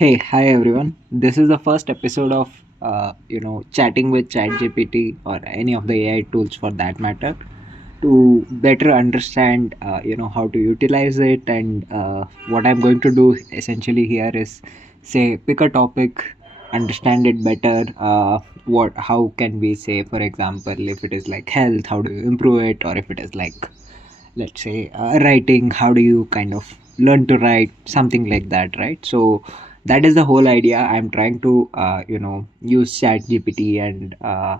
Hi everyone. This is the first episode of chatting with ChatGPT or any of the AI tools for that matter to better understand how to utilize it and what I'm going to do essentially here is say pick a topic, understand it better. What how can we say, for example, if it is like health, how do you improve it, or if it is like, let's say, writing, how do you kind of learn to write, something like that, right? So that is the whole idea. I'm trying to use chat gpt and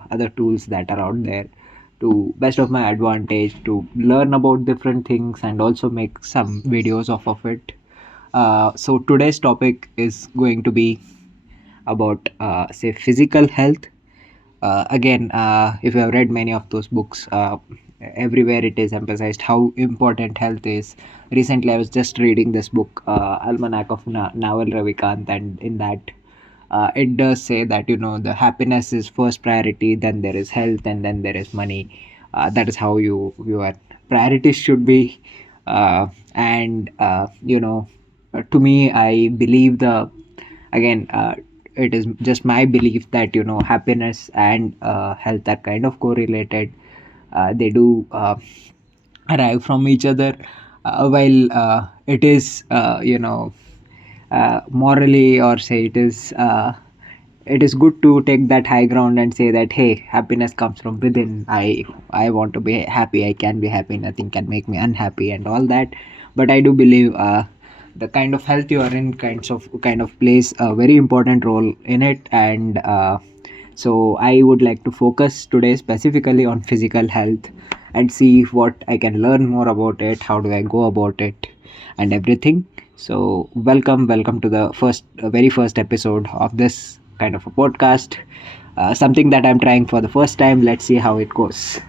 other tools that are out there to best of my advantage to learn about different things and also make some videos off of it. So today's topic is going to be about say physical health. Again, if you have read many of those books, everywhere it is emphasized how important health is. Recently I was just reading this book, Almanac of Naval Ravikant, and in that it does say that the happiness is first priority, then there is health, and then there is money. That is how your priorities should be. And to me, I believe the again it is just my belief that happiness and health are kind of correlated. They do arrive from each other. While it is morally, or say it is good to take that high ground and say that hey, happiness comes from within. I want to be happy, I can be happy, nothing can make me unhappy and all that. But I do believe the kind of health you are in kind of plays a very important role in it. And so I would like to focus today specifically on physical health and see what I can learn more about it, how do I go about it, and everything. So welcome to the very first episode of this kind of a podcast. Something that I'm trying for the first time. Let's see how it goes.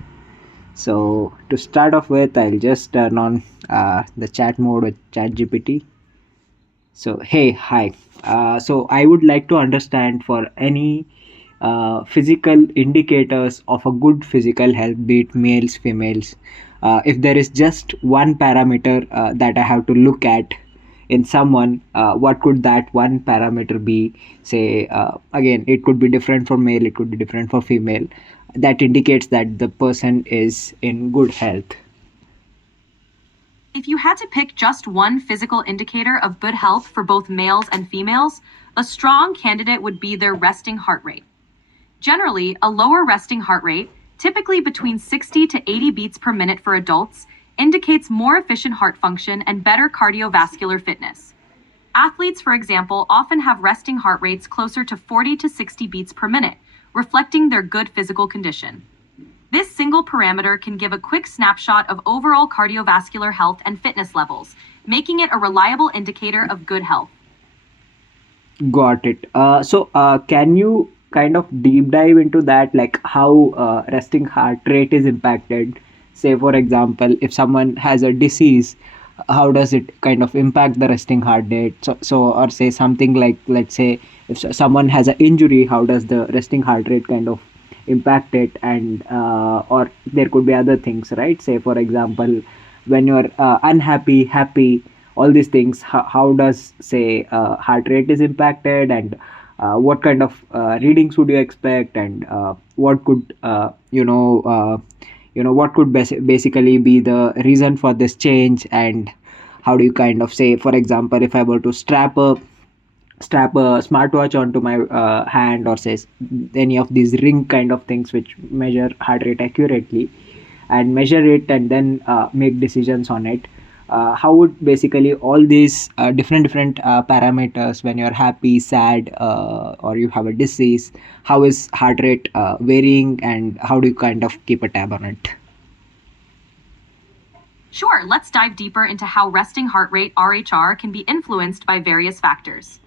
So to start off with, I'll just turn on the chat mode with ChatGPT. So hey, hi. So I would like to understand for any physical indicators of a good physical health, be it males, females. If there is just one parameter that I have to look at in someone, what could that one parameter be? Say, again, it could be different for male, it could be different for female. That indicates that the person is in good health. If you had to pick just one physical indicator of good health for both males and females, a strong candidate would be their resting heart rate. Generally, a lower resting heart rate, typically between 60 to 80 beats per minute for adults, indicates more efficient heart function and better cardiovascular fitness. Athletes, for example, often have resting heart rates closer to 40 to 60 beats per minute, reflecting their good physical condition. This single parameter can give a quick snapshot of overall cardiovascular health and fitness levels, making it a reliable indicator of good health. Got it. So can you kind of deep dive into that, like how resting heart rate is impacted? Say, for example, if someone has a disease, how does it kind of impact the resting heart rate? So or say something like, let's say, if someone has an injury, how does the resting heart rate kind of impact it? And or there could be other things, right? Say, for example, when you're unhappy, happy, all these things, how does say heart rate is impacted, and what kind of readings would you expect, and what could what could basically be the reason for this change, and how do you kind of say, for example, if I were to strap a smartwatch onto my hand, or say any of these ring kind of things which measure heart rate accurately and measure it and then make decisions on it. How would basically all these different parameters, when you're happy, sad, or you have a disease, how is heart rate varying, and how do you kind of keep a tab on it? Sure, let's dive deeper into how resting heart rate RHR can be influenced by various factors.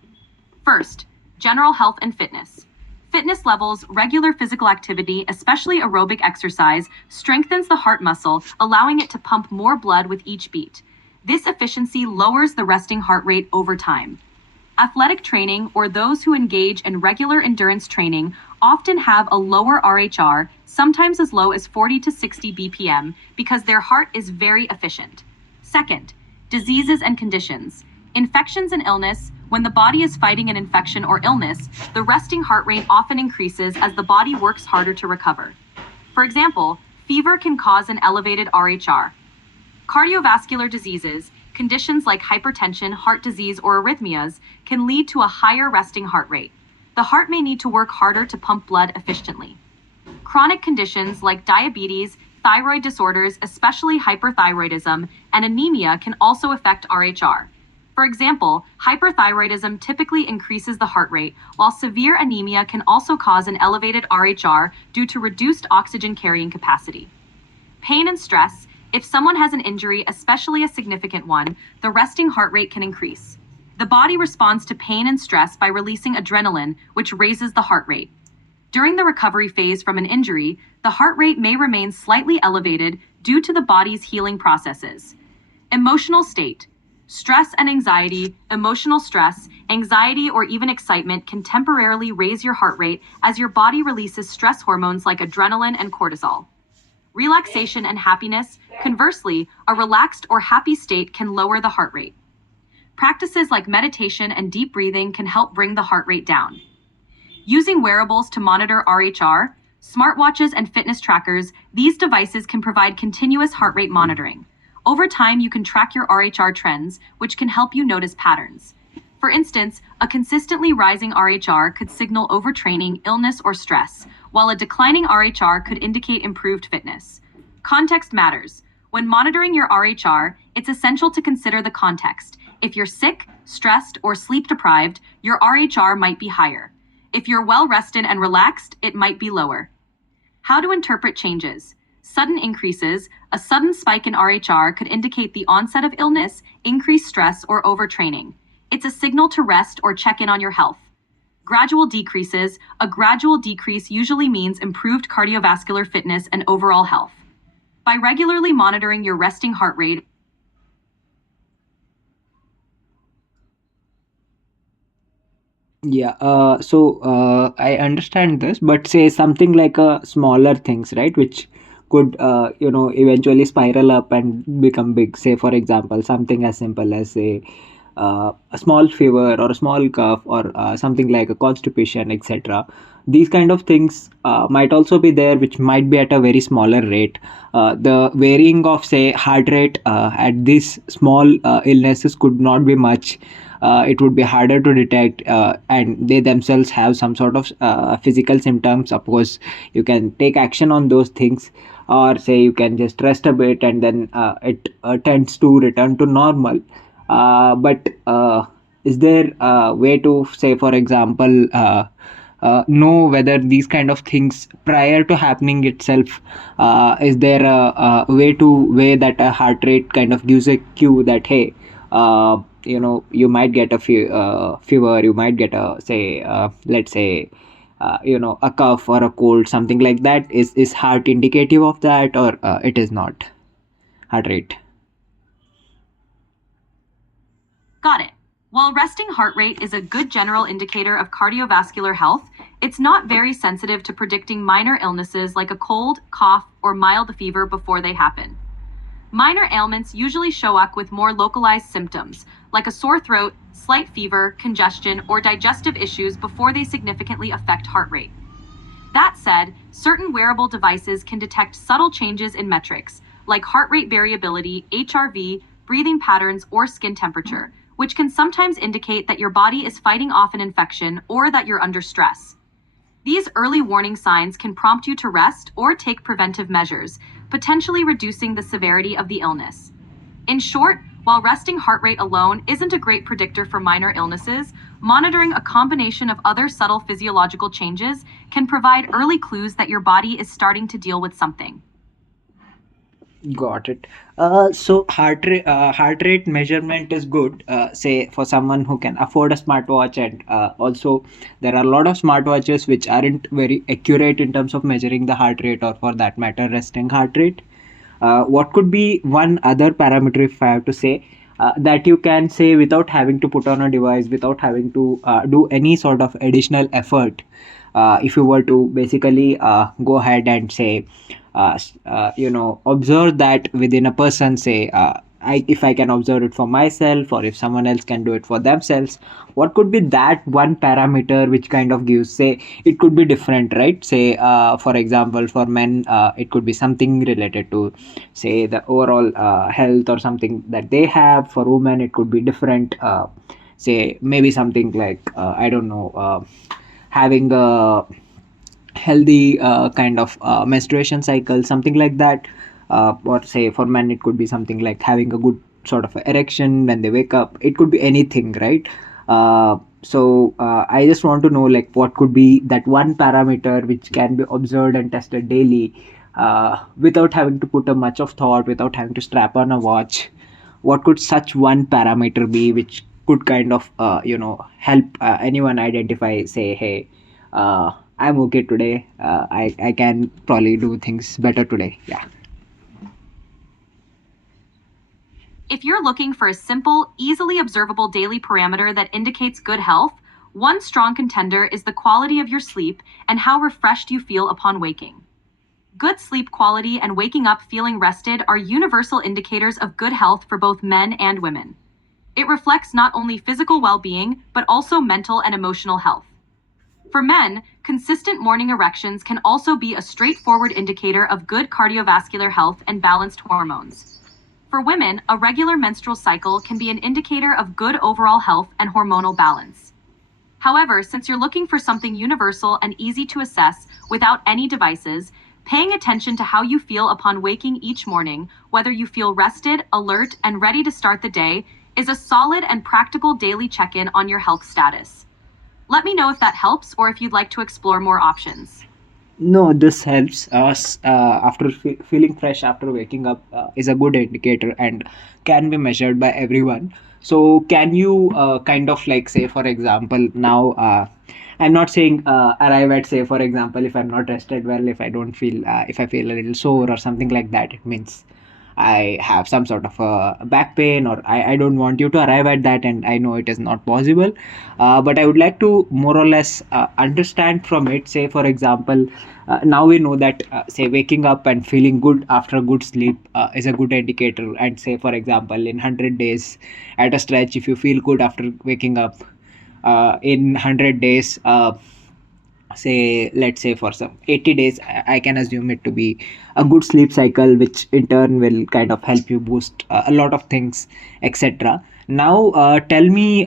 First, general health and fitness. Fitness levels, regular physical activity, especially aerobic exercise, strengthens the heart muscle, allowing it to pump more blood with each beat. This efficiency lowers the resting heart rate over time. Athletic training, or those who engage in regular endurance training, often have a lower RHR, sometimes as low as 40 to 60 BPM, because their heart is very efficient. Second, diseases and conditions. Infections and illness, When the body is fighting an infection or illness, the resting heart rate often increases as the body works harder to recover. For example, fever can cause an elevated RHR. Cardiovascular diseases, conditions like hypertension, heart disease, or arrhythmias, can lead to a higher resting heart rate. The heart may need to work harder to pump blood efficiently. Chronic conditions like diabetes, thyroid disorders, especially hyperthyroidism, and anemia can also affect RHR. For example, hyperthyroidism typically increases the heart rate, while severe anemia can also cause an elevated RHR due to reduced oxygen carrying capacity. Pain and stress. If someone has an injury, especially a significant one, the resting heart rate can increase. The body responds to pain and stress by releasing adrenaline, which raises the heart rate. During the recovery phase from an injury, the heart rate may remain slightly elevated due to the body's healing processes. Emotional state. Stress and anxiety, emotional stress, anxiety, or even excitement can temporarily raise your heart rate as your body releases stress hormones like adrenaline and cortisol. Relaxation and happiness. Conversely, a relaxed or happy state can lower the heart rate. Practices like meditation and deep breathing can help bring the heart rate down. Using wearables to monitor RHR, smartwatches, and fitness trackers, these devices can provide continuous heart rate monitoring. Over time, you can track your RHR trends, which can help you notice patterns. For instance, a consistently rising RHR could signal overtraining, illness, or stress, while a declining RHR could indicate improved fitness. Context matters. When monitoring your RHR, it's essential to consider the context. If you're sick, stressed, or sleep deprived, your RHR might be higher. If you're well rested and relaxed, it might be lower. How to interpret changes. Sudden increases. A sudden spike in RHR could indicate the onset of illness, increased stress, or overtraining. It's a signal to rest or check in on your health. Gradual decreases. A gradual decrease usually means improved cardiovascular fitness and overall health. By regularly monitoring your resting heart rate, Yeah, I understand this, but say something like a smaller things, right, which could eventually spiral up and become big. Say, for example, something as simple as a small fever or a small cough or something like a constipation, etc. These kind of things might also be there, which might be at a very smaller rate. The varying of say heart rate at these small illnesses could not be much. It would be harder to detect, and they themselves have some sort of physical symptoms. Of course, you can take action on those things, or say you can just rest a bit and then it tends to return to normal. But is there a way to say, for example, know whether these kind of things prior to happening itself? Is there a way to weigh that a heart rate kind of gives a cue that hey, you might get a fever, you might get a say, let's say, a cough or a cold, something like that. Is heart indicative of that, or it is not? Heart rate. got it. While resting heart rate is a good general indicator of cardiovascular health, it's not very sensitive to predicting minor illnesses like a cold, cough, or mild fever before they happen. Minor ailments usually show up with more localized symptoms, like a sore throat, slight fever, congestion, or digestive issues before they significantly affect heart rate. That said, certain wearable devices can detect subtle changes in metrics, like heart rate variability, HRV, breathing patterns, or skin temperature, which can sometimes indicate that your body is fighting off an infection or that you're under stress. These early warning signs can prompt you to rest or take preventive measures, potentially reducing the severity of the illness. In short, while resting heart rate alone isn't a great predictor for minor illnesses, monitoring a combination of other subtle physiological changes can provide early clues that your body is starting to deal with something. Got it. So heart rate measurement is good. Say for someone who can afford a smartwatch, and also there are a lot of smartwatches which aren't very accurate in terms of measuring the heart rate, or for that matter, resting heart rate. What could be one other parameter, if I have to say, that you can say without having to put on a device, without having to do any sort of additional effort? If you were to basically go ahead and say, observe that within a person, say, if I can observe it for myself, or if someone else can do it for themselves, what could be that one parameter which kind of gives, say, it could be different, right? Say, for example, for men, it could be something related to, say, the overall health or something that they have. For women, it could be different. Say maybe something like, I don't know, having a healthy kind of menstruation cycle, something like that. Or say for men, it could be something like having a good sort of erection when they wake up. It could be anything, right? I just want to know, like, what could be that one parameter which can be observed and tested daily, without having to put a much of thought, without having to strap on a watch. What could such one parameter be which could kind of help anyone identify, say, hey, I'm okay today. I can probably do things better today. Yeah. If you're looking for a simple, easily observable daily parameter that indicates good health, one strong contender is the quality of your sleep and how refreshed you feel upon waking. Good sleep quality and waking up feeling rested are universal indicators of good health for both men and women. It reflects not only physical well being, but also mental and emotional health. For men, consistent morning erections can also be a straightforward indicator of good cardiovascular health and balanced hormones. For women, a regular menstrual cycle can be an indicator of good overall health and hormonal balance. However, since you're looking for something universal and easy to assess without any devices, paying attention to how you feel upon waking each morning, whether you feel rested, alert, and ready to start the day, is a solid and practical daily check-in on your health status. Let me know if that helps or if you'd like to explore more options. No, this helps us after feeling fresh after waking up is a good indicator and can be measured by everyone. So, can you kind of like, say, for example, now I'm not saying arrive at, say, for example, if I'm not rested well, if I don't feel, if I feel a little sore or something like that, it means I have some sort of a back pain, or I don't want you to arrive at that, and I know it is not possible. But I would like to more or less understand from it. Say, for example, now we know that, say, waking up and feeling good after a good sleep is a good indicator. And say, for example, in 100 days at a stretch, if you feel good after waking up, in 100 days, say, let's say for some 80 days, I can assume it to be a good sleep cycle, which in turn will kind of help you boost a lot of things, etc. Now, tell me,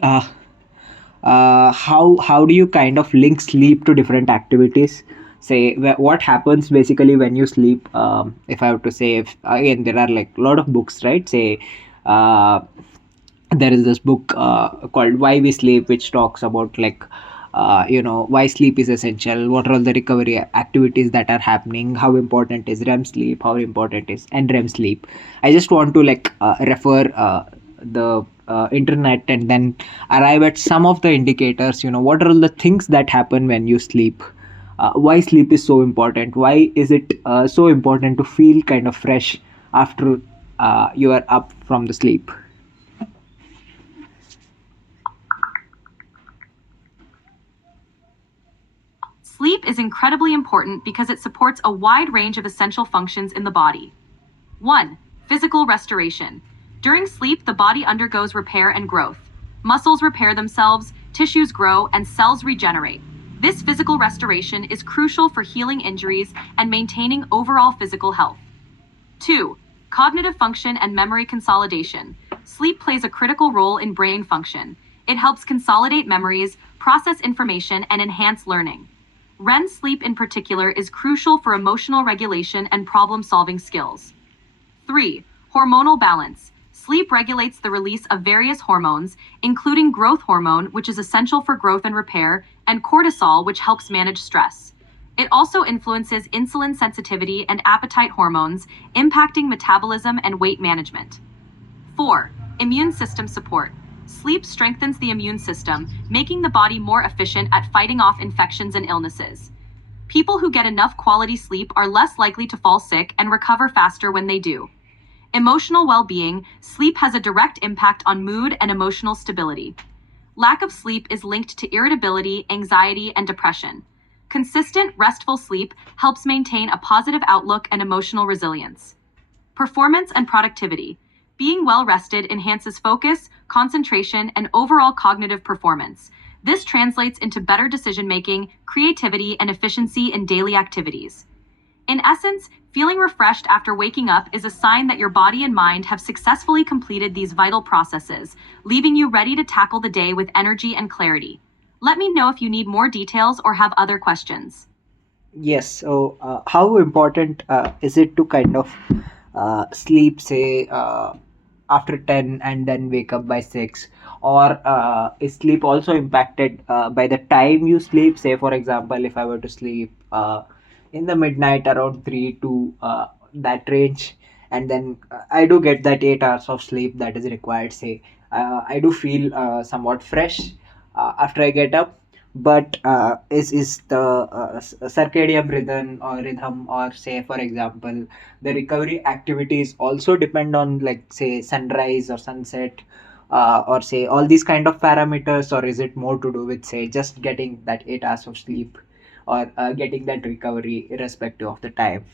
how do you kind of link sleep to different activities? Say, what happens basically when you sleep? If I have to say, if again, there are like a lot of books, right? Say, uh, there is this book called Why We Sleep, which talks about, like, why sleep is essential, what are all the recovery activities that are happening, how important is REM sleep, how important is NREM sleep. I just want to, like, refer the internet and then arrive at some of the indicators. What are all the things that happen when you sleep, why sleep is so important, why is it so important to feel kind of fresh after you are up from the sleep. Sleep is incredibly important because it supports a wide range of essential functions in the body. 1. Physical restoration. During sleep, the body undergoes repair and growth. Muscles repair themselves, tissues grow, and cells regenerate. This physical restoration is crucial for healing injuries and maintaining overall physical health. 2. Cognitive function and memory consolidation. Sleep plays a critical role in brain function. It helps consolidate memories, process information, and enhance learning. REM sleep in particular is crucial for emotional regulation and problem-solving skills. 3. Hormonal balance. Sleep regulates the release of various hormones, including growth hormone, which is essential for growth and repair, and cortisol, which helps manage stress. It also influences insulin sensitivity and appetite hormones, impacting metabolism and weight management. 4. Immune system support. Sleep strengthens the immune system, making the body more efficient at fighting off infections and illnesses. People who get enough quality sleep are less likely to fall sick and recover faster when they do. Emotional well-being. Sleep has a direct impact on mood and emotional stability. Lack of sleep is linked to irritability, anxiety, and depression. Consistent, restful sleep helps maintain a positive outlook and emotional resilience. Performance and productivity. Being well rested enhances focus, concentration, and overall cognitive performance. This translates into better decision making, creativity, and efficiency in daily activities. In essence, feeling refreshed after waking up is a sign that your body and mind have successfully completed these vital processes, leaving you ready to tackle the day with energy and clarity. Let me know if you need more details or have other questions. Yes. So, how important is it to kind of sleep, say, after 10 and then wake up by 6? Or is sleep also impacted by the time you sleep? Say, for example, if I were to sleep in the midnight around 3 to that range, and then I do get that 8 hours of sleep that is required, say, I do feel somewhat fresh after I get up. But is the circadian rhythm, or say for example the recovery activities also depend on, like, say, sunrise or sunset, or say all these kind of parameters, or is it more to do with, say, just getting that 8 hours of sleep, or getting that recovery irrespective of the time?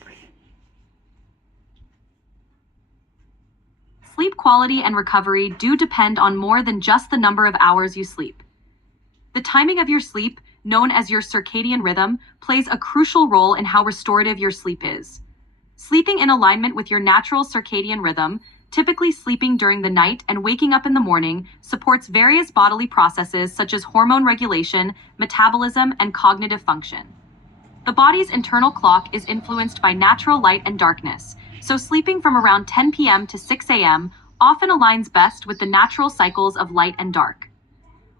Sleep quality and recovery do depend on more than just the number of hours you sleep. The timing of your sleep, known as your circadian rhythm, plays a crucial role in how restorative your sleep is. Sleeping in alignment with your natural circadian rhythm, typically sleeping during the night and waking up in the morning, supports various bodily processes such as hormone regulation, metabolism, and cognitive function. The body's internal clock is influenced by natural light and darkness, so sleeping from around 10 p.m. to 6 a.m. often aligns best with the natural cycles of light and dark.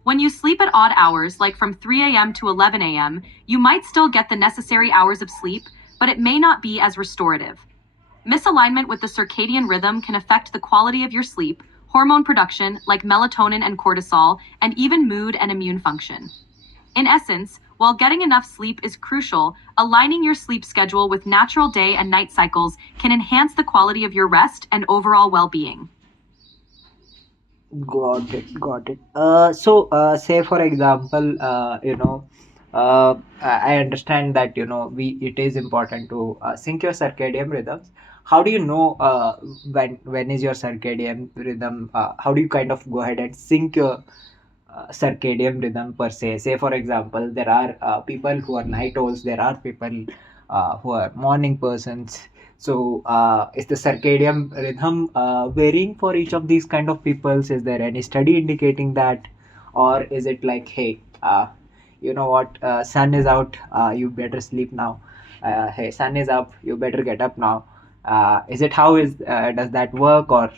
When you sleep at odd hours, like from 3 a.m. to 11 a.m., you might still get the necessary hours of sleep, but it may not be as restorative. Misalignment with the circadian rhythm can affect the quality of your sleep, hormone production, like melatonin and cortisol, and even mood and immune function. In essence, while getting enough sleep is crucial, aligning your sleep schedule with natural day and night cycles can enhance the quality of your rest and overall well being. Got it, got it. So, say for example, I understand that we it is important to sync your circadian rhythms. How do you know when is your circadian rhythm? How do you kind of go ahead and sync your circadian rhythm per se? Say for example, there are people who are night owls. There are people who are morning persons. So, is the circadian rhythm varying for each of these kind of peoples? Is there any study indicating that, or is it like, hey, you know what, sun is out, you better sleep now. Hey, sun is up, you better get up now. Is it, how is does that work, or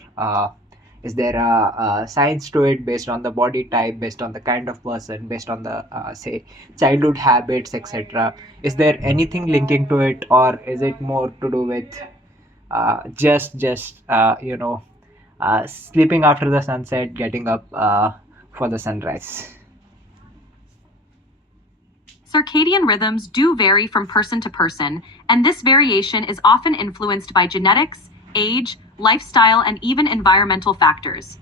is there a science to it, based on the body type, based on the kind of person, based on the say childhood habits, etc.? Is there anything linking to it, or is it more to do with just sleeping after the sunset, getting up for the sunrise? Circadian rhythms do vary from person to person, and this variation is often influenced by genetics, age, lifestyle, and even environmental factors.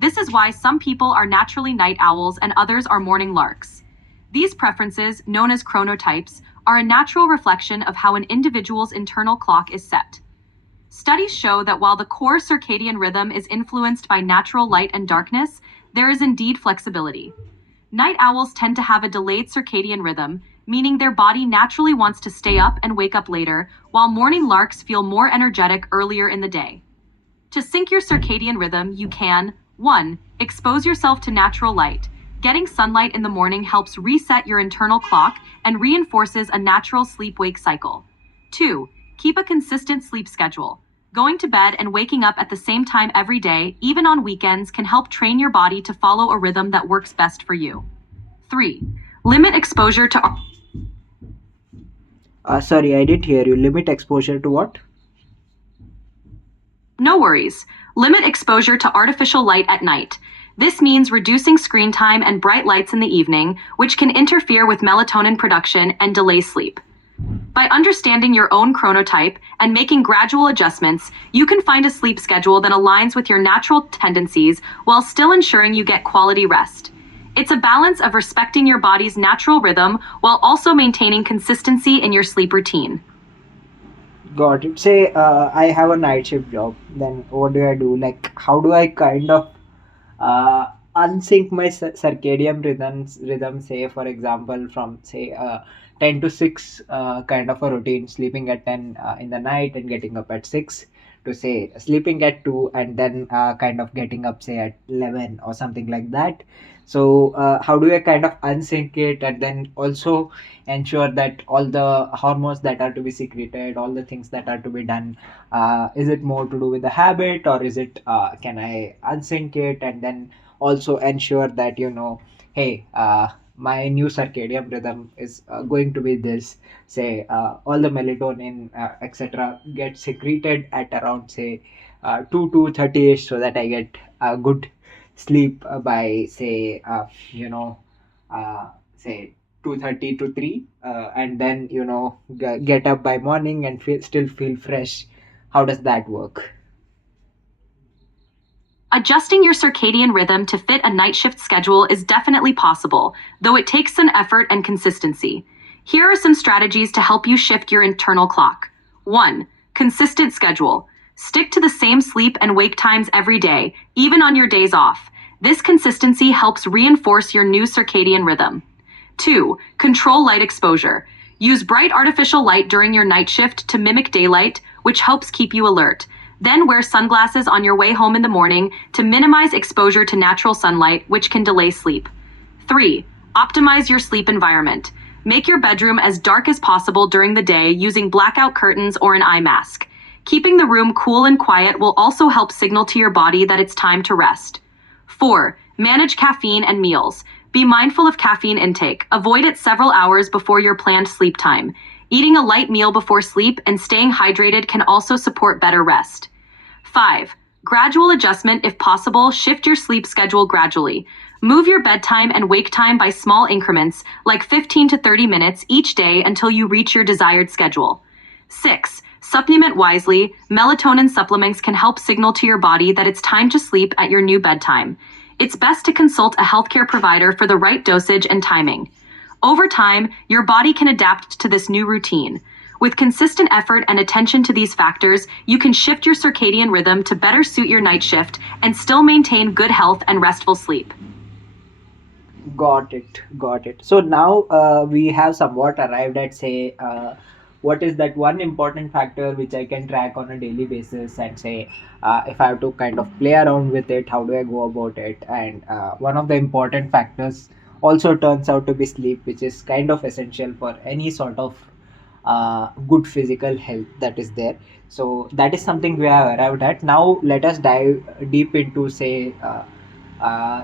This is why some people are naturally night owls and others are morning larks. These preferences, known as chronotypes, are a natural reflection of how an individual's internal clock is set. Studies show that while the core circadian rhythm is influenced by natural light and darkness, there is indeed flexibility. Night owls tend to have a delayed circadian rhythm, meaning their body naturally wants to stay up and wake up later, while morning larks feel more energetic earlier in the day. To sync your circadian rhythm, you can 1. Expose yourself to natural light. Getting sunlight in the morning helps reset your internal clock and reinforces a natural sleep wake cycle. 2. Keep a consistent sleep schedule. Going to bed and waking up at the same time every day, even on weekends, can help train your body to follow a rhythm that works best for you. 3. Limit exposure to. Sorry, I didn't hear you. Limit exposure to what? No worries. Limit exposure to artificial light at night. This means reducing screen time and bright lights in the evening, which can interfere with melatonin production and delay sleep. By understanding your own chronotype and making gradual adjustments, you can find a sleep schedule that aligns with your natural tendencies while still ensuring you get quality rest. It's a balance of respecting your body's natural rhythm while also maintaining consistency in your sleep routine. Got it. Say I have a night shift job, then what do I do? Like, how do I kind of uh, unsync my circadian rhythm, say for example from say 10 to 6 kind of a routine, sleeping at 10 in the night and getting up at 6, to say sleeping at 2 and then kind of getting up say at 11 or something like that. So how do I kind of unsync it and then also ensure that all the hormones that are to be secreted, all the things that are to be done, is it more to do with the habit, or is it can I unsync it and then also ensure that hey, my new circadian rhythm is going to be this, say all the melatonin etc get secreted at around say 2 to 30 ish, so that I get a good sleep by say uh, say 2:30 to 3, and then get up by morning and still feel fresh. How does that work? Adjusting your circadian rhythm to fit a night shift schedule is definitely possible, though it takes some effort and consistency. Here are some strategies to help you shift your internal clock. 1. Consistent schedule. Stick to the same sleep and wake times every day, even on your days off. This consistency helps reinforce your new circadian rhythm. 2. Control light exposure. Use bright artificial light during your night shift to mimic daylight, which helps keep you alert. Then wear sunglasses on your way home in the morning to minimize exposure to natural sunlight, which can delay sleep. 3. Optimize your sleep environment. Make your bedroom as dark as possible during the day using blackout curtains or an eye mask. Keeping the room cool and quiet will also help signal to your body that it's time to rest. 4. Manage caffeine and meals. Be mindful of caffeine intake. Avoid it several hours before your planned sleep time. Eating a light meal before sleep and staying hydrated can also support better rest. 5. Gradual adjustment if possible. Shift your sleep schedule gradually. Move your bedtime and wake time by small increments, like 15 to 30 minutes each day until you reach your desired schedule. 6. Supplement wisely. Melatonin supplements can help signal to your body that it's time to sleep at your new bedtime. It's best to consult a healthcare provider for the right dosage and timing. Over time, your body can adapt to this new routine. With consistent effort and attention to these factors, you can shift your circadian rhythm to better suit your night shift and still maintain good health and restful sleep. Got it. So now we have somewhat arrived at say what is that one important factor which I can track on a daily basis, and say if I have to kind of play around with it, how do I go about it? And one of the important factors also turns out to be sleep, which is kind of essential for any sort of good physical health that is there. So that is something we have arrived at. Now let us dive deep into say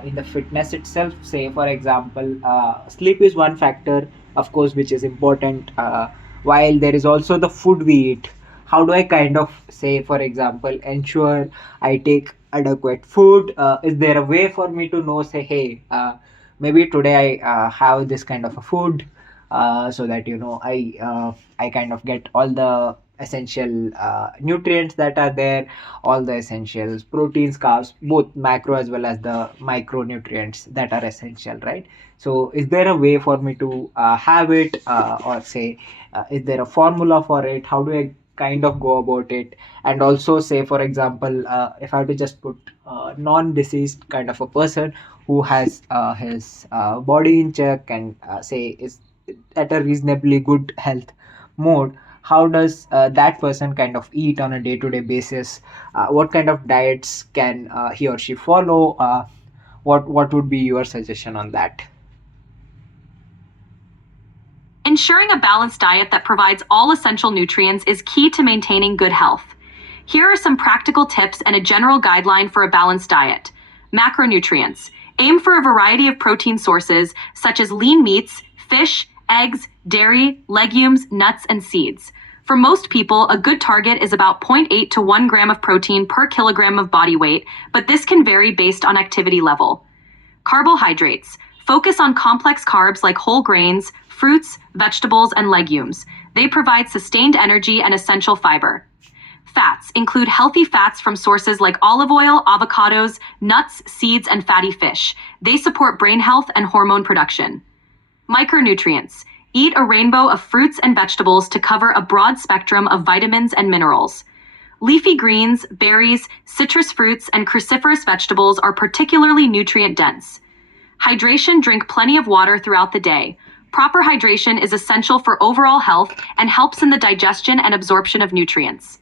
in the fitness itself. Say for example sleep is one factor, of course, which is important, while there is also the food we eat. How do I kind of say for example ensure I take adequate food? Is there a way for me to know, say, hey, maybe today I have this kind of a food, so that I kind of get all the essential nutrients that are there, all the essentials, proteins, carbs, both macro as well as the micronutrients that are essential, right? So is there a way for me to have it, or say is there a formula for it? How do I kind of go about it? And also say for example if I have to just put non-diseased kind of a person who has his body in check and say is at a reasonably good health mode, how does that person kind of eat on a day-to-day basis? What kind of diets can he or she follow? What would be your suggestion on that? Ensuring a balanced diet that provides all essential nutrients is key to maintaining good health. Here are some practical tips and a general guideline for a balanced diet. Macronutrients. Aim for a variety of protein sources such as lean meats, fish, eggs, dairy, legumes, nuts, and seeds. For most people, a good target is about zero point 0.8 to 1 gram of protein per kilogram of body weight, but this can vary based on activity level. Carbohydrates. Focus on complex carbs like whole grains, fruits, vegetables, and legumes. They provide sustained energy and essential fiber. Fats include healthy fats from sources like olive oil, avocados, nuts, seeds, and fatty fish. They support brain health and hormone production. Micronutrients. Eat a rainbow of fruits and vegetables to cover a broad spectrum of vitamins and minerals. Leafy greens, berries, citrus fruits, and cruciferous vegetables are particularly nutrient dense. Hydration. Drink plenty of water throughout the day. Proper hydration is essential for overall health and helps in the digestion and absorption of nutrients.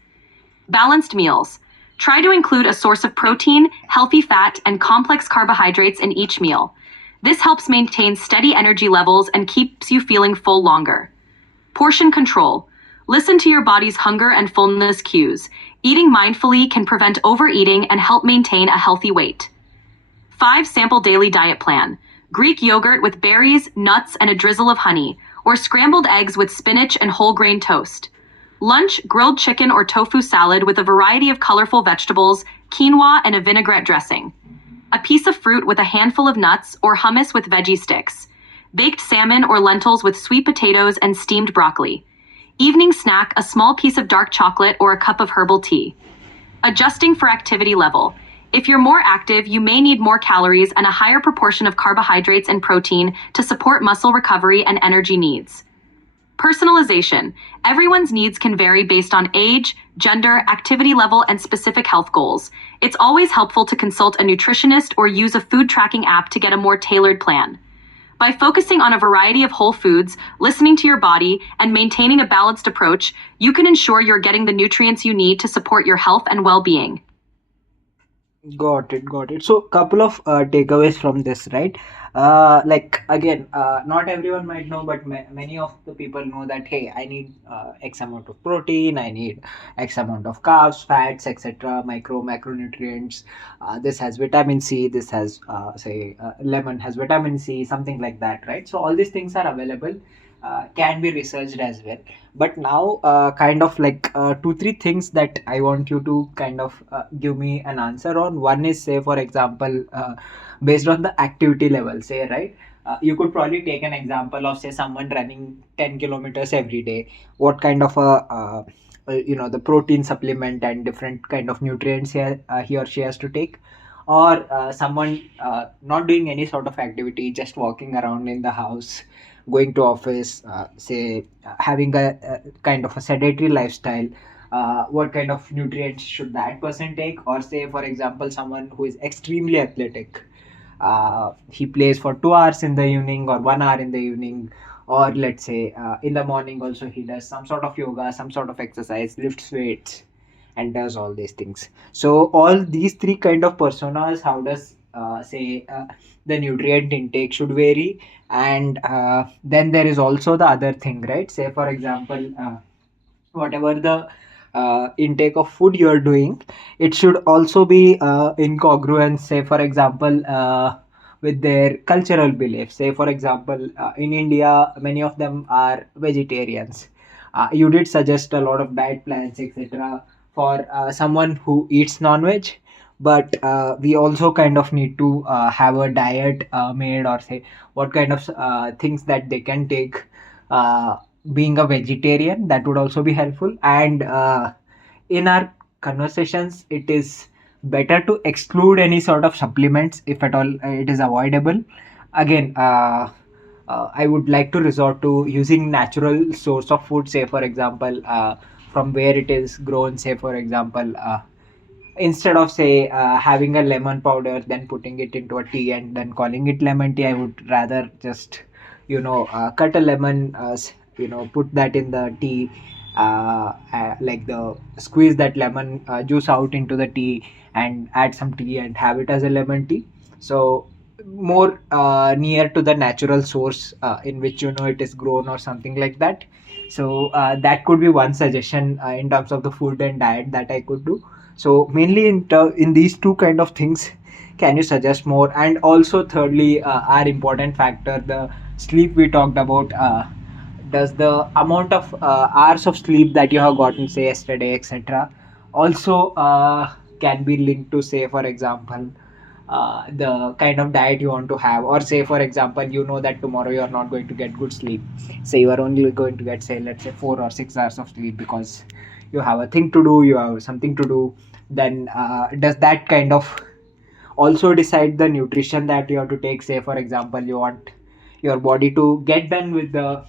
Balanced meals. Try to include a source of protein, healthy fat, and complex carbohydrates in each meal. This helps maintain steady energy levels and keeps you feeling full longer. Portion control. Listen to your body's hunger and fullness cues. Eating mindfully can prevent overeating and help maintain a healthy weight. 5. Sample daily diet plan. Greek yogurt with berries, nuts, and a drizzle of honey, or scrambled eggs with spinach and whole grain toast. Lunch. Grilled chicken or tofu salad with a variety of colorful vegetables, quinoa, and a vinaigrette dressing. A piece of fruit with a handful of nuts, or hummus with veggie sticks. Baked salmon or lentils with sweet potatoes and steamed broccoli. Evening snack. A small piece of dark chocolate or a cup of herbal tea. Adjusting for activity level. If you're more active, you may need more calories and a higher proportion of carbohydrates and protein to support muscle recovery and energy needs. Personalization. Everyone's needs can vary based on age, gender, activity level, and specific health goals. It's always helpful to consult a nutritionist or use a food tracking app to get a more tailored plan. By focusing on a variety of whole foods, listening to your body, and maintaining a balanced approach, you can ensure you're getting the nutrients you need to support your health and well-being. Got it, got it. So, couple of takeaways from this, right? Like again, not everyone might know, but many of the people know that hey, I need X amount of protein, I need X amount of carbs, fats, etc., macronutrients. This has vitamin C. This has say lemon has vitamin C, something like that, right? So all these things are available. Can be researched as well, but now kind of like two three things that I want you to kind of give me an answer on. One is, say for example, based on the activity level, say, right, you could probably take an example of, say, someone running 10 kilometers every day. What kind of the protein supplement and different kind of nutrients he or she has to take, or someone not doing any sort of activity, just walking around in the house, going to office, say having a kind of a sedentary lifestyle. What kind of nutrients should that person take? Or say for example, someone who is extremely athletic, he plays for 2 hours in the evening or 1 hour in the evening, or let's say in the morning also he does some sort of yoga, some sort of exercise, lifts weights, and does all these things. So all these three kind of personas, how does say the nutrient intake should vary? And then there is also the other thing, right? Say for example, whatever the intake of food you're doing, it should also be in congruence, say for example, with their cultural beliefs. Say for example, in India, many of them are vegetarians. You did suggest a lot of diet plans, etc., for someone who eats non-veg, but we also kind of need to have a diet made, or say what kind of things that they can take. Being a vegetarian, that would also be helpful. And in our conversations, it is better to exclude any sort of supplements if at all it is avoidable. Again, I would like to resort to using natural source of food, say for example, from where it is grown. Say for example, instead of, say, having a lemon powder, then putting it into a tea and then calling it lemon tea, I would rather just cut a lemon, put that in the tea, like the squeeze that lemon juice out into the tea and add some tea and have it as a lemon tea. So more near to the natural source in which it is grown, or something like that. So that could be one suggestion in terms of the food and diet that I could do. So mainly in these two kind of things, can you suggest more? And also thirdly, our important factor, the sleep we talked about. Does the amount of hours of sleep that you have gotten, say yesterday, etc., also can be linked to, say for example, the kind of diet you want to have? Or say for example, you know that tomorrow you are not going to get good sleep, say you are only going to get, say, let's say 4 or 6 hours of sleep because you have a thing to do, you have something to do. Then does that kind of also decide the nutrition that you have to take? Say for example, you want your body to get done with the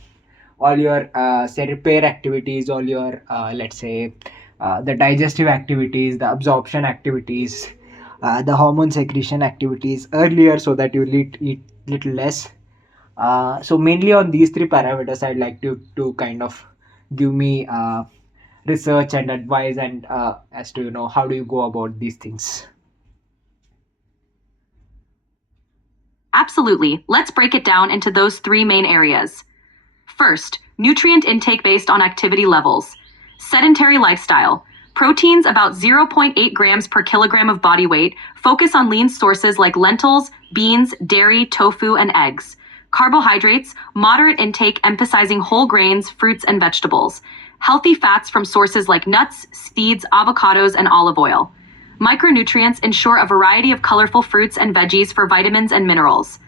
all your say repair activities, all your let's say the digestive activities, the absorption activities, the hormone secretion activities earlier, so that you eat little less. So mainly on these three parameters, I'd like to kind of give me research and advice, and as to how do you go about these things. Absolutely. Let's break it down into those three main areas. First, nutrient intake based on activity levels. Sedentary lifestyle. Proteins about zero point 0.8 grams per kilogram of body weight. Focus on lean sources like lentils, beans, dairy, tofu, and eggs. Carbohydrates, moderate intake emphasizing whole grains, fruits, and vegetables. Healthy fats from sources like nuts, seeds, avocados, and olive oil. Micronutrients ensure a variety of colorful fruits and veggies for vitamins and minerals.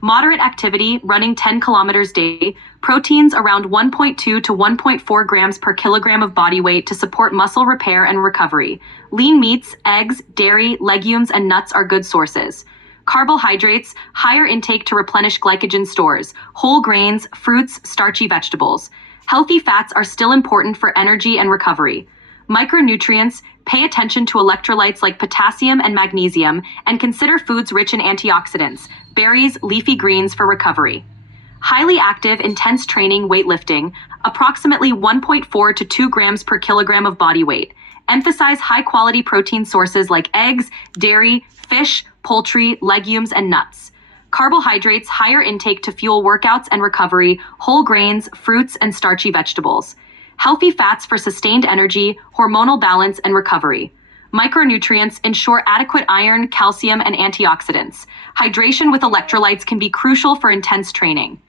Moderate activity, running 10 kilometers daily, proteins around 1.2 to 1.4 grams per kilogram of body weight to support muscle repair and recovery. Lean meats, eggs, dairy, legumes, and nuts are good sources. Carbohydrates, higher intake to replenish glycogen stores, whole grains, fruits, starchy vegetables. Healthy fats are still important for energy and recovery. Micronutrients, pay attention to electrolytes like potassium and magnesium, and consider foods rich in antioxidants, berries, leafy greens for recovery. Highly active, intense training, weightlifting, approximately 1.4 to 2 grams per kilogram of body weight. Emphasize high quality protein sources like eggs, dairy, fish, poultry, legumes, and nuts. Carbohydrates, higher intake to fuel workouts and recovery, whole grains, fruits, and starchy vegetables. Healthy fats for sustained energy, hormonal balance, and recovery. Micronutrients ensure adequate iron, calcium, and antioxidants. Hydration with electrolytes can be crucial for intense training.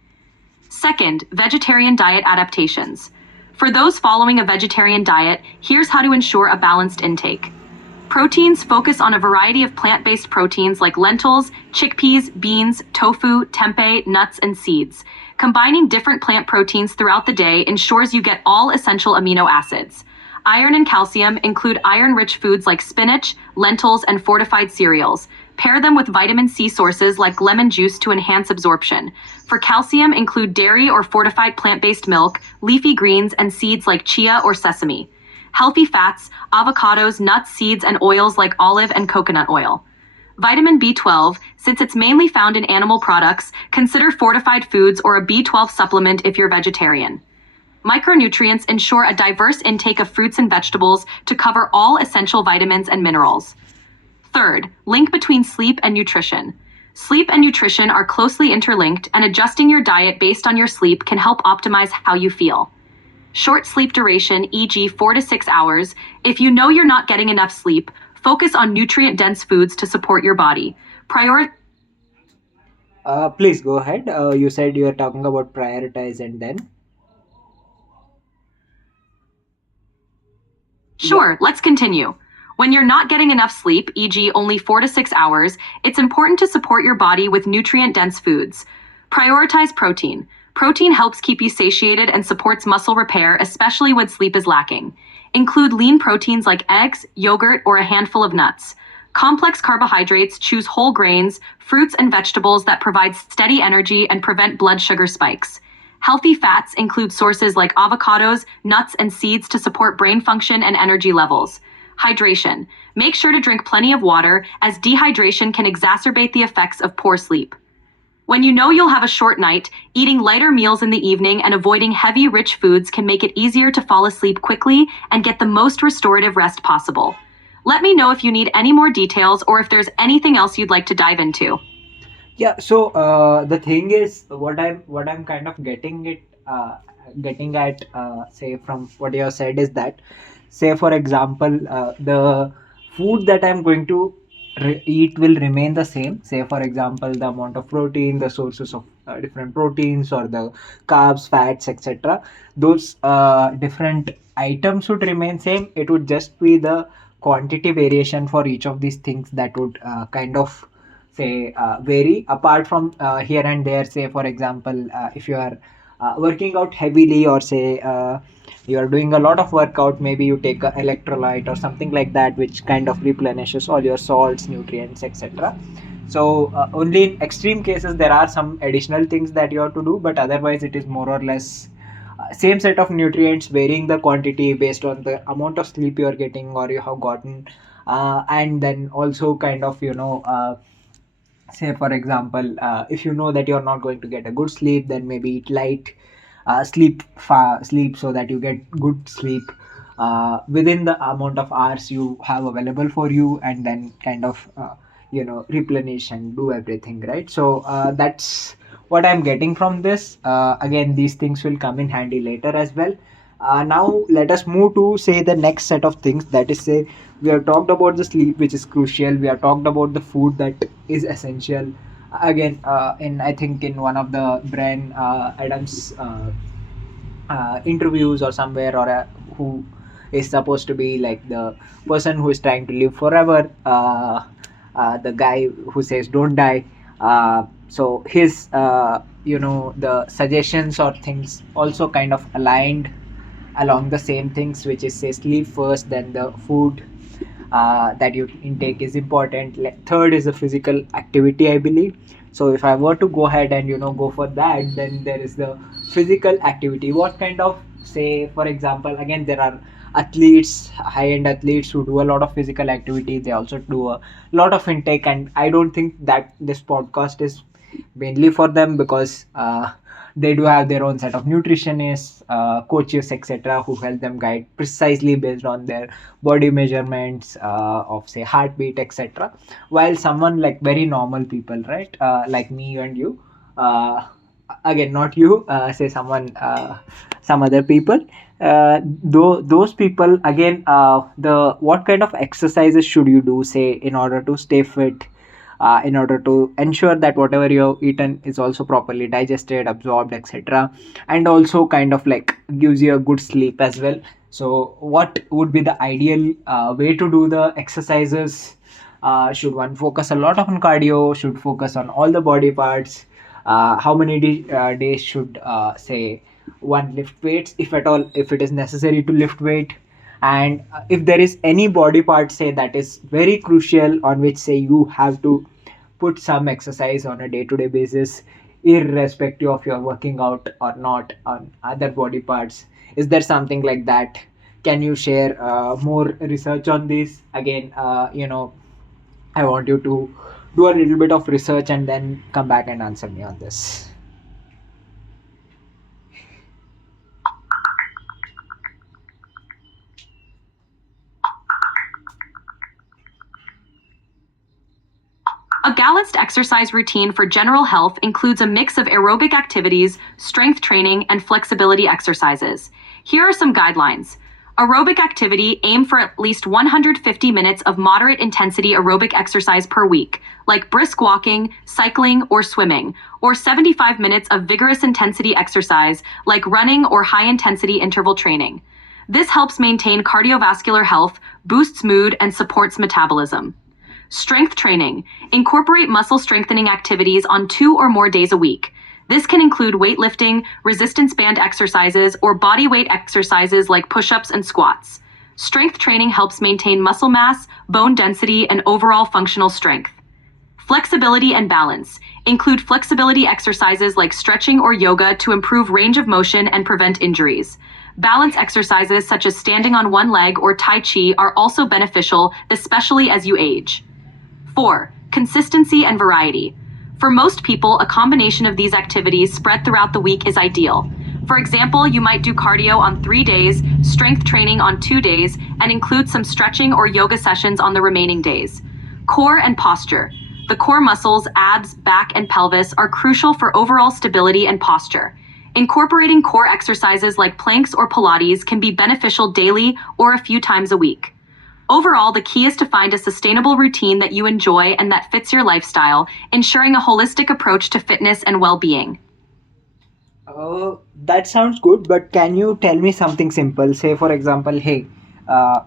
Second, vegetarian diet adaptations. For those following a vegetarian diet, here's how to ensure a balanced intake. Proteins, focus on a variety of plant-based proteins like lentils, chickpeas, beans, tofu, tempeh, nuts, and seeds. Combining different plant proteins throughout the day ensures you get all essential amino acids. Iron and calcium include iron-rich foods like spinach, lentils, and fortified cereals. Pair them with vitamin C sources like lemon juice to enhance absorption. For calcium, include dairy or fortified plant-based milk, leafy greens, and seeds like chia or sesame. Healthy fats, avocados, nuts, seeds, and oils like olive and coconut oil. Vitamin B12, since it's mainly found in animal products, consider fortified foods or a B12 supplement if you're vegetarian. Micronutrients ensure a diverse intake of fruits and vegetables to cover all essential vitamins and minerals. Third, link between sleep and nutrition. Sleep and nutrition are closely interlinked, and adjusting your diet based on your sleep can help optimize how you feel. Short sleep duration, e.g., 4 to 6 hours. If you know you're not getting enough sleep, focus on nutrient-dense foods to support your body. Please go ahead. You said you are talking about prioritize, and then yeah. Sure, let's continue. When you're not getting enough sleep, e.g., only 4 to 6 hours, it's important to support your body with nutrient-dense foods. Prioritize protein. Protein helps keep you satiated and supports muscle repair, especially when sleep is lacking. Include lean proteins like eggs, yogurt, or a handful of nuts. Complex carbohydrates, choose whole grains, fruits, and vegetables that provide steady energy and prevent blood sugar spikes. Healthy fats include sources like avocados, nuts, and seeds to support brain function and energy levels. Hydration. Make sure to drink plenty of water, as dehydration can exacerbate the effects of poor sleep. When you know you'll have a short night, eating lighter meals in the evening and avoiding heavy, rich foods can make it easier to fall asleep quickly and get the most restorative rest possible. Let me know if you need any more details or if there's anything else you'd like to dive into. Yeah, so the thing is, what I'm kind of getting at, say from what you have said, is that, say for example, the food that I'm going to eat will remain the same. Say for example, the amount of protein, the sources of different proteins, or the carbs, fats, etc. Those different items would remain same. It would just be the quantity variation for each of these things that would kind of say vary apart from here and there. Say for example, if you are working out heavily, or say you are doing a lot of workout, maybe you take a electrolyte or something like that, which kind of replenishes all your salts, nutrients, etc. So only in extreme cases there are some additional things that you have to do, but otherwise it is more or less same set of nutrients, varying the quantity based on the amount of sleep you are getting or you have gotten. And then also kind of, say for example, if you know that you're not going to get a good sleep, then maybe eat light, sleep so that you get good sleep within the amount of hours you have available for you, and then kind of replenish and do everything right. So that's what I'm getting from this. Again, these things will come in handy later as well. Now let us move to say the next set of things, that is, say, we have talked about the sleep, which is crucial. We have talked about the food that is essential. Again, in I think in one of the Brian Adams interviews or somewhere, or who is supposed to be like the person who is trying to live forever, the guy who says don't die. So his the suggestions or things also kind of aligned along the same things, which is, say, sleep first, then the food that you intake is important. Third is the physical activity, I believe. So if I were to go ahead and go for that, then there is the physical activity. What kind of, say for example, again, there are athletes, high end athletes, who do a lot of physical activity. They also do a lot of intake, and I don't think that this podcast is mainly for them, because they do have their own set of nutritionists, coaches, etc., who help them guide precisely based on their body measurements of, say, heartbeat, etc. While someone like very normal people, right, like me and you, again, not you, say someone, some other people, those people, again, the what kind of exercises should you do, say, in order to stay fit, in order to ensure that whatever you have eaten is also properly digested, absorbed, etc., and also kind of like gives you a good sleep as well. So what would be the ideal way to do the exercises? Should one focus a lot on cardio? Should focus on all the body parts? How many days should, say, one lift weights, if at all, if it is necessary to lift weight? And if there is any body part, say, that is very crucial, on which, say, you have to put some exercise on a day-to-day basis, irrespective of your working out or not on other body parts, is there something like that? Can you share more research on this? Again, I want you to do a little bit of research and then come back and answer me on this. A balanced exercise routine for general health includes a mix of aerobic activities, strength training, and flexibility exercises. Here are some guidelines. Aerobic activity: aim for at least 150 minutes of moderate intensity aerobic exercise per week, like brisk walking, cycling, or swimming, or 75 minutes of vigorous intensity exercise, like running or high intensity interval training. This helps maintain cardiovascular health, boosts mood, and supports metabolism. Strength training: incorporate muscle strengthening activities on 2 or more days a week. This can include weightlifting, resistance band exercises, or body weight exercises like push-ups and squats. Strength training helps maintain muscle mass, bone density, and overall functional strength. Flexibility and balance: include flexibility exercises like stretching or yoga to improve range of motion and prevent injuries. Balance exercises such as standing on one leg or Tai Chi are also beneficial, especially as you age. 4. Consistency and variety. For most people, a combination of these activities spread throughout the week is ideal. For example, you might do cardio on 3 days, strength training on 2 days, and include some stretching or yoga sessions on the remaining days. Core and posture. The core muscles, abs, back, and pelvis are crucial for overall stability and posture. Incorporating core exercises like planks or Pilates can be beneficial daily or a few times a week. Overall, the key is to find a sustainable routine that you enjoy and that fits your lifestyle, ensuring a holistic approach to fitness and well-being. That sounds good, but can you tell me something simple? Say, for example, hey,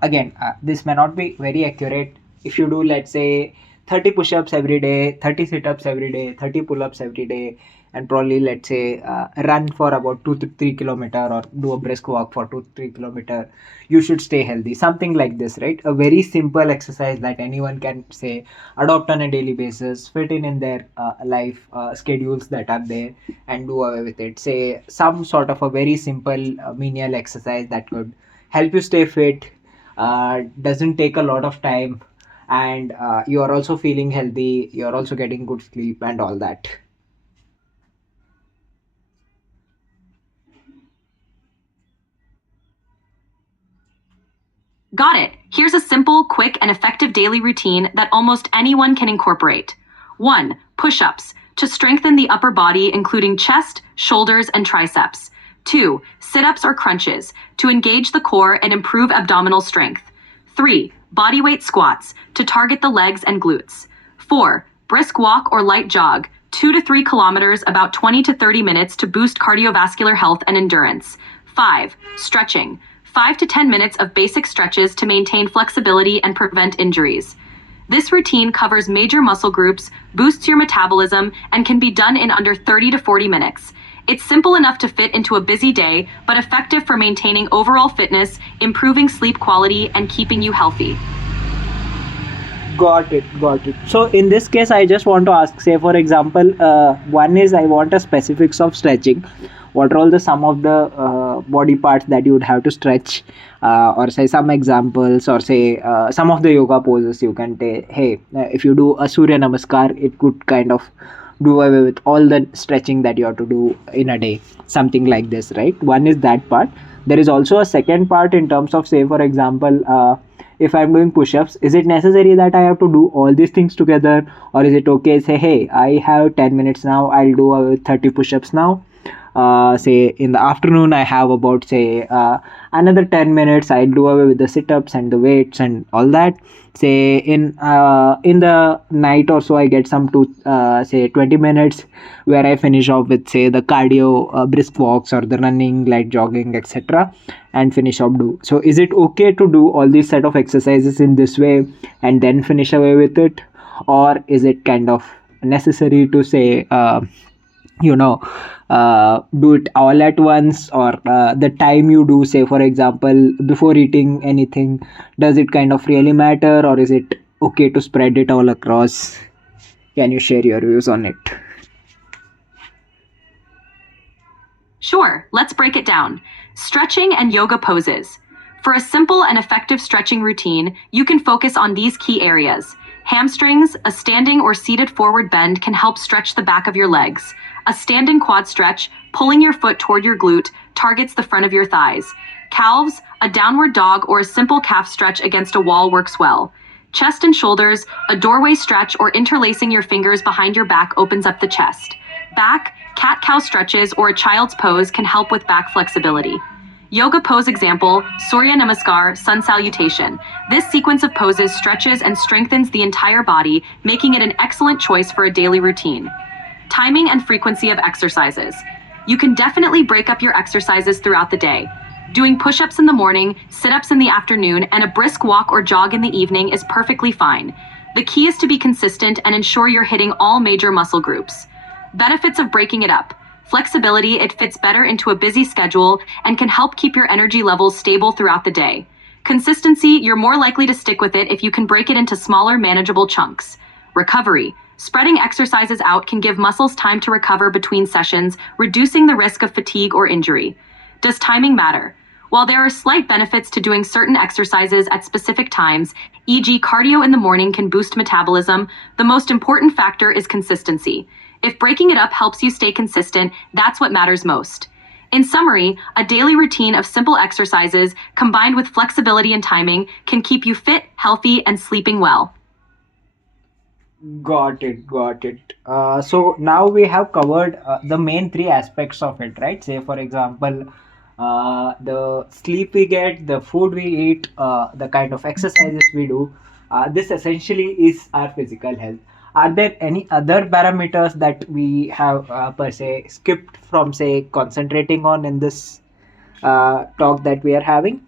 again, this may not be very accurate. If you do, let's say, 30 push ups every day, 30 sit ups every day, 30 pull ups every day, and probably, let's say, run for about 2 to 3 kilometer, or do a brisk walk for 2 to 3 kilometer, you should stay healthy. Something like this, right? A very simple exercise that anyone can say adopt on a daily basis, fit in their life schedules that are there, and do away with it. Say some sort of a very simple menial exercise that could help you stay fit, doesn't take a lot of time, and you are also feeling healthy, you're also getting good sleep and all that. Got it. Here's a simple, quick, and effective daily routine that almost anyone can incorporate. 1. Push ups to strengthen the upper body, including chest, shoulders, and triceps. 2. Sit ups or crunches to engage the core and improve abdominal strength. 3. Bodyweight squats to target the legs and glutes. 4. Brisk walk or light jog, 2 to 3 kilometers, about 20 to 30 minutes to boost cardiovascular health and endurance. 5. Stretching, 5 to 10 minutes of basic stretches to maintain flexibility and prevent injuries. This routine covers major muscle groups, boosts your metabolism, and can be done in under 30 to 40 minutes. It's simple enough to fit into a busy day, but effective for maintaining overall fitness, improving sleep quality, and keeping you healthy. Got it, got it. So in this case, I just want to ask, say for example, one is I want a specifics of stretching. What are all the some of the body parts that you would have to stretch, or say some examples, or say some of the yoga poses you can take. Hey, if you do a Surya Namaskar, it could kind of do away with all the stretching that you have to do in a day. Something like this, right? One is that part. There is also a second part in terms of, say for example, if I'm doing push-ups, is it necessary that I have to do all these things together, or is it okay, say, hey, I have 10 minutes now, I'll do 30 push-ups now. Say in the afternoon I have about, say, another 10 minutes, I'll do away with the sit-ups and the weights and all that. Say in the night or so, I get some to say 20 minutes, where I finish off with, say, the cardio, brisk walks or the running, light jogging, etc., and finish up do. So is it okay to do all these set of exercises in this way and then finish away with it, or is it kind of necessary to say, you know do it all at once, or the time you do, say for example, before eating anything, does it kind of really matter, or is it okay to spread it all across? Can you share your views on it? Sure, let's break it down. Stretching and yoga poses. For a simple and effective stretching routine, you can focus on these key areas. Hamstrings, a standing or seated forward bend can help stretch the back of your legs. A standing quad stretch, pulling your foot toward your glute, targets the front of your thighs. Calves, a downward dog or a simple calf stretch against a wall works well. Chest and shoulders, a doorway stretch or interlacing your fingers behind your back opens up the chest. Back, cat-cow stretches or a child's pose can help with back flexibility. Yoga pose example, Surya Namaskar, sun salutation. This sequence of poses stretches and strengthens the entire body, making it an excellent choice for a daily routine. Timing and frequency of exercises. You can definitely break up your exercises throughout the day. Doing push-ups in the morning, sit-ups in the afternoon, and a brisk walk or jog in the evening is perfectly fine. The key is to be consistent and ensure you're hitting all major muscle groups. Benefits of breaking it up. Flexibility, it fits better into a busy schedule and can help keep your energy levels stable throughout the day. Consistency, you're more likely to stick with it if you can break it into smaller, manageable chunks. Recovery. Spreading exercises out can give muscles time to recover between sessions, reducing the risk of fatigue or injury. Does timing matter? While there are slight benefits to doing certain exercises at specific times, e.g., cardio in the morning can boost metabolism, the most important factor is consistency. If breaking it up helps you stay consistent, that's what matters most. In summary, a daily routine of simple exercises combined with flexibility and timing can keep you fit, healthy, and sleeping well. Got it, got it. So now we have covered the main three aspects of it, right? Say, for example, the sleep we get, the food we eat, the kind of exercises we do. This essentially is our physical health. Are there any other parameters that we have, per se, skipped from, say, concentrating on in this talk that we are having?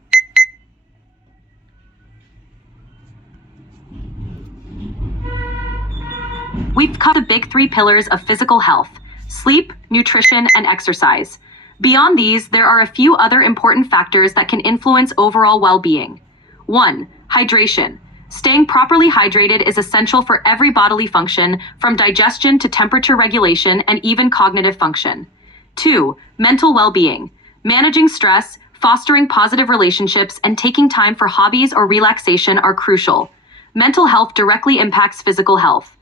We've covered the big three pillars of physical health: sleep, nutrition, and exercise. Beyond these, there are a few other important factors that can influence overall well being. 1. Hydration. Staying properly hydrated is essential for every bodily function, from digestion to temperature regulation and even cognitive function. 2. Mental well being. Managing stress, fostering positive relationships, and taking time for hobbies or relaxation are crucial. Mental health directly impacts physical health.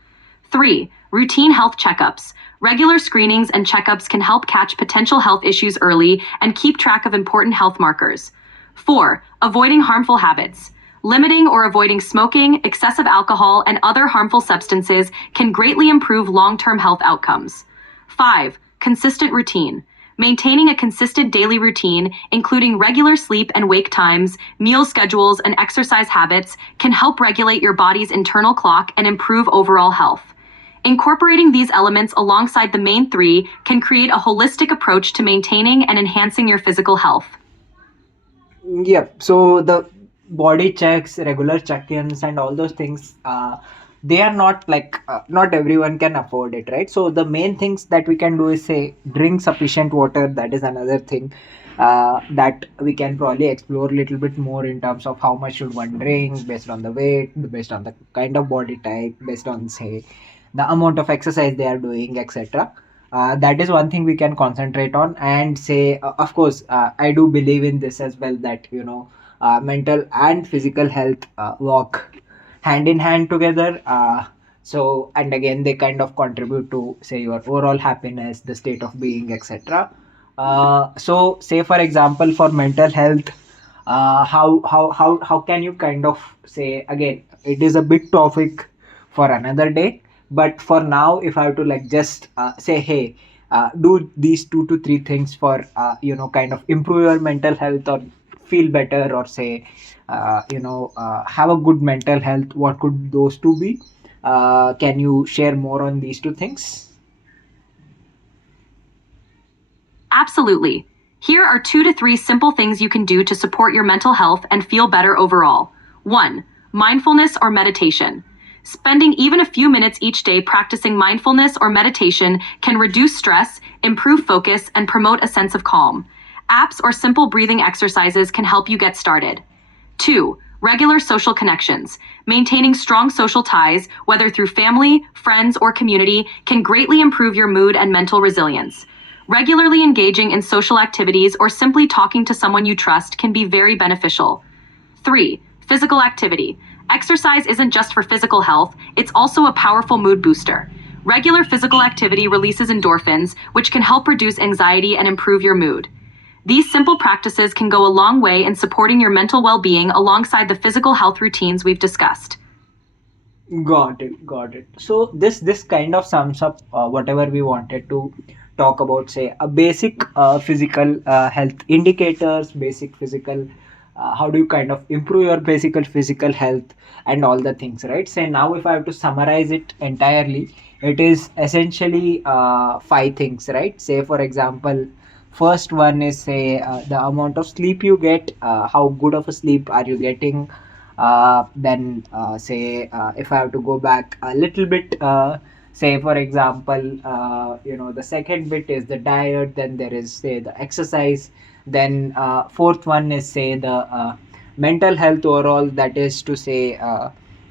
3. Routine health checkups. Regular screenings and checkups can help catch potential health issues early and keep track of important health markers. 4. Avoiding harmful habits. Limiting or avoiding smoking, excessive alcohol, and other harmful substances can greatly improve long-term health outcomes. 5. Consistent routine. Maintaining a consistent daily routine, including regular sleep and wake times, meal schedules, and exercise habits, can help regulate your body's internal clock and improve overall health. Incorporating these elements alongside the main three can create a holistic approach to maintaining and enhancing your physical health. Yeah, so the body checks, regular check-ins, and all those things, they are not like not everyone can afford it, right? So the main things that we can do is say drink sufficient water. That is another thing that we can probably explore a little bit more in terms of how much should one drink based on the weight, based on the kind of body type, based on say the amount of exercise they are doing, etc. That is one thing we can concentrate on and say, of course, I do believe in this as well, that mental and physical health walk hand in hand together. So, and again, they kind of contribute to say your overall happiness, the state of being, etc. So, say for example, for mental health, how can you kind of say, again, it is a big topic for another day, but for now, if I have to like just say, hey, do these 2 to 3 things for kind of improve your mental health or feel better, or say have a good mental health, what could those two be? Can you share more on these 2 things? Absolutely. Here are 2 to 3 simple things you can do to support your mental health and feel better overall. 1. Mindfulness or meditation. Spending even a few minutes each day practicing mindfulness or meditation can reduce stress, improve focus, and promote a sense of calm. Apps or simple breathing exercises can help you get started. 2. Regular social connections. Maintaining strong social ties, whether through family, friends, or community, can greatly improve your mood and mental resilience. Regularly engaging in social activities or simply talking to someone you trust can be very beneficial. 3. Physical activity. Exercise isn't just for physical health, it's also a powerful mood booster. Regular physical activity releases endorphins, which can help reduce anxiety and improve your mood. These simple practices can go a long way in supporting your mental well-being alongside the physical health routines we've discussed. Got it, got it. So this kind of sums up whatever we wanted to talk about. Say a basic physical health indicators, basic physical. How do you kind of improve your basic physical health and all the things, right? Say now, if I have to summarize it entirely, it is essentially 5 things, right? Say for example, first one is say the amount of sleep you get. How good of a sleep are you getting? Then say if I have to go back a little bit, say for example, the second bit is the diet, then there is say the exercise, then fourth one is say the mental health overall, that is to say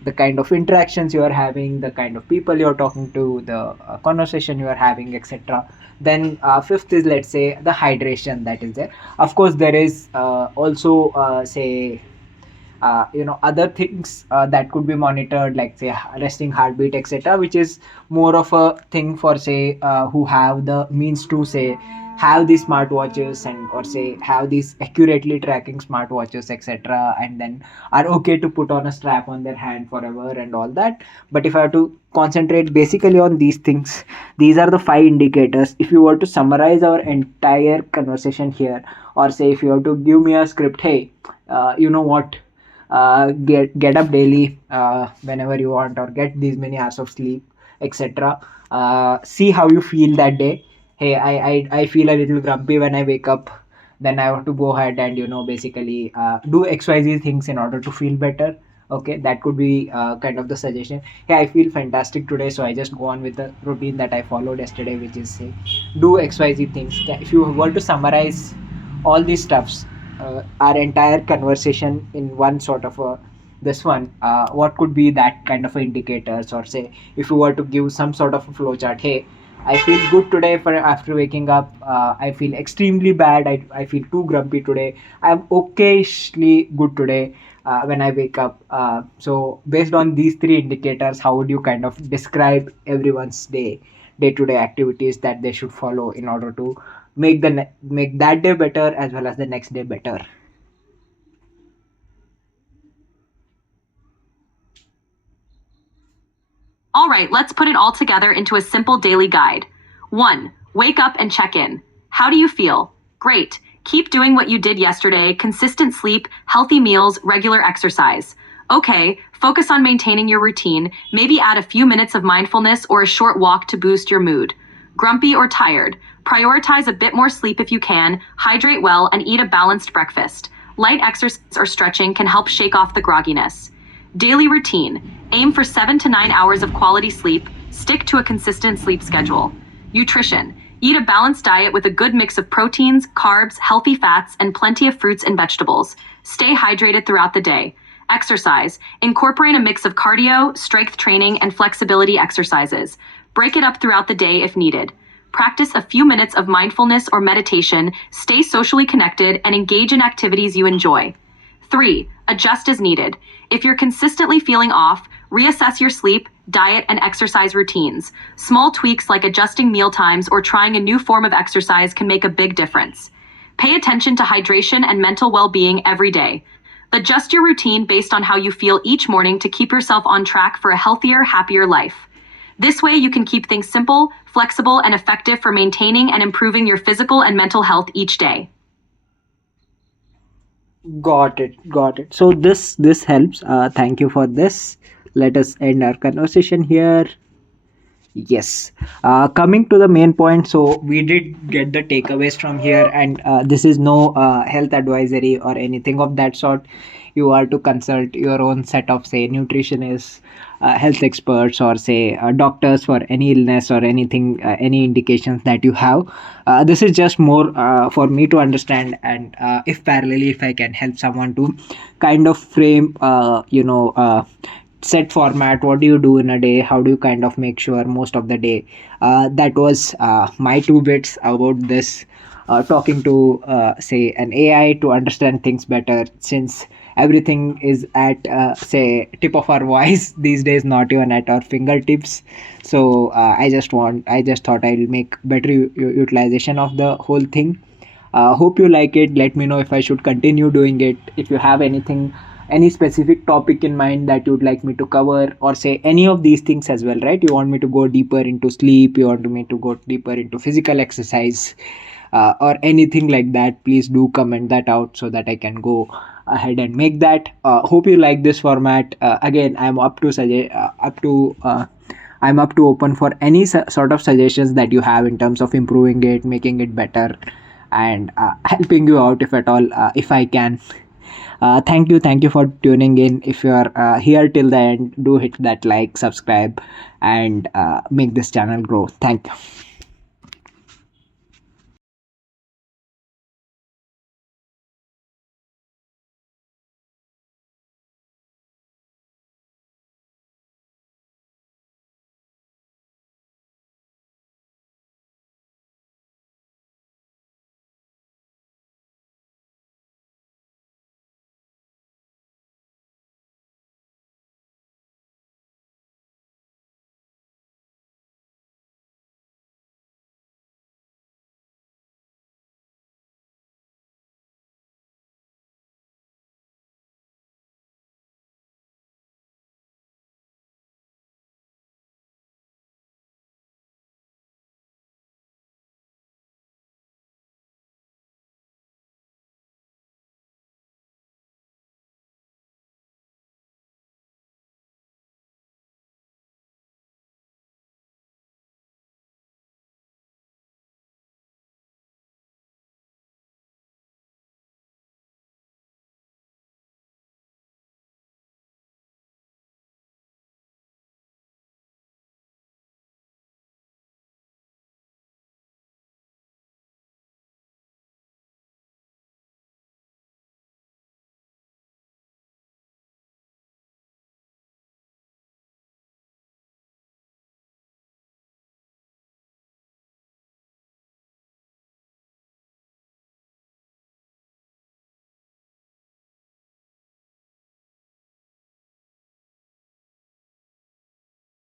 the kind of interactions you are having, the kind of people you're talking to, the conversation you are having, etc. Then fifth is, let's say, the hydration that is there. Of course there is also say other things that could be monitored, like say resting heartbeat, etc., which is more of a thing for say who have the means to say have these smartwatches, and or say have these accurately tracking smartwatches, etc., and then are okay to put on a strap on their hand forever and all that. But if I have to concentrate basically on these things, these are the 5 indicators. If you were to summarize our entire conversation here, or say if you have to give me a script, hey, you know what, get up daily whenever you want, or get these many hours of sleep, etc. See how you feel that day. Hey, I feel a little grumpy when I wake up, then I have to go ahead and basically do xyz things in order to feel better. Okay, that could be kind of the suggestion. Hey, I feel fantastic today, so I just go on with the routine that I followed yesterday, which is say do XYZ things. If you were to summarize all these stuffs, our entire conversation in one sort of a this one, what could be that kind of indicators, or say if you were to give some sort of a flow chart. Hey, I feel good today for after waking up. I feel extremely bad. I feel too grumpy today. I'm okayly good today when I wake up. So based on these three indicators, how would you kind of describe everyone's day-to-day activities that they should follow in order to make that day better as well as the next day better? All right, let's put it all together into a simple daily guide. 1. Wake up and check in. How do you feel? Great. Keep doing what you did yesterday: consistent sleep, healthy meals, regular exercise. Okay, focus on maintaining your routine. Maybe add a few minutes of mindfulness or a short walk to boost your mood. Grumpy or tired? Prioritize a bit more sleep if you can, hydrate well, and eat a balanced breakfast. Light exercise or stretching can help shake off the grogginess. Daily routine. Aim for 7 to 9 hours of quality sleep. Stick to a consistent sleep schedule. Nutrition. Eat a balanced diet with a good mix of proteins, carbs, healthy fats, and plenty of fruits and vegetables. Stay hydrated throughout the day. Exercise. Incorporate a mix of cardio, strength training, and flexibility exercises. Break it up throughout the day if needed. Practice a few minutes of mindfulness or meditation. Stay socially connected and engage in activities you enjoy. 3. Adjust as needed. If you're consistently feeling off, reassess your sleep, diet, and exercise routines. Small tweaks like adjusting meal times or trying a new form of exercise can make a big difference. Pay attention to hydration and mental well-being every day. Adjust your routine based on how you feel each morning to keep yourself on track for a healthier, happier life. This way, you can keep things simple, flexible, and effective for maintaining and improving your physical and mental health each day. Got it, got it. So this helps. Thank you for this. Let us end our conversation here. Yes. Coming to the main point, so we did get the takeaways from here, and this is no health advisory or anything of that sort. You are to consult your own set of, say, nutritionists, health experts, or say doctors for any illness or anything, any indications that you have. This is just more for me to understand, and if parallelly, if I can help someone to kind of frame, set format, what do you do in a day, how do you kind of make sure most of the day. That was my two bits about this, talking to say an AI to understand things better, since everything is at say tip of our voice these days, not even at our fingertips. So I just thought I'll make better utilization of the whole thing. Hope you like it. Let me know if I should continue doing it. If you have anything, any specific topic in mind that you'd like me to cover, or say any of these things as well, right? You want me to go deeper into sleep, you want me to go deeper into physical exercise, or anything like that, please do comment that out so that I can go ahead and make that. Hope you like this format. Again, I'm up to open for any sort of suggestions that you have in terms of improving it, making it better, and helping you out if at all, if I can. Thank you for tuning in. If you are here till the end, do hit that like, subscribe, and make this channel grow. Thank you.